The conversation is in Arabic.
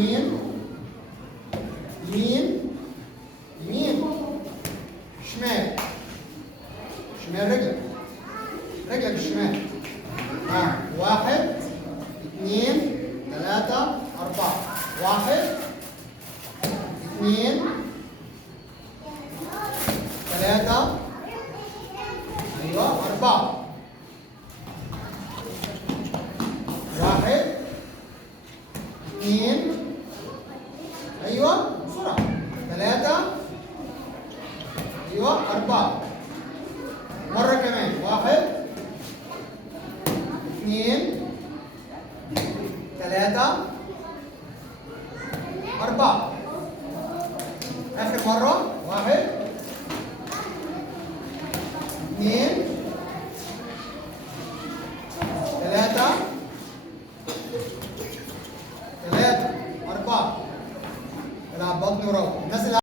يمين يمين يمين، شمال شمال، رجلك الشمال. واحد اثنين ثلاثة أربعة، واحد اثنين ثلاثة، أيوة أربعة، واحد اثنين، أيوة بسرعة، ثلاثة، أيوة أربعة، مرة كمان، واحد اثنين ثلاثة أربعة، آخر مرة، واحد اثنين ثلاثة أربعة. العب بطن وراء الناس اللي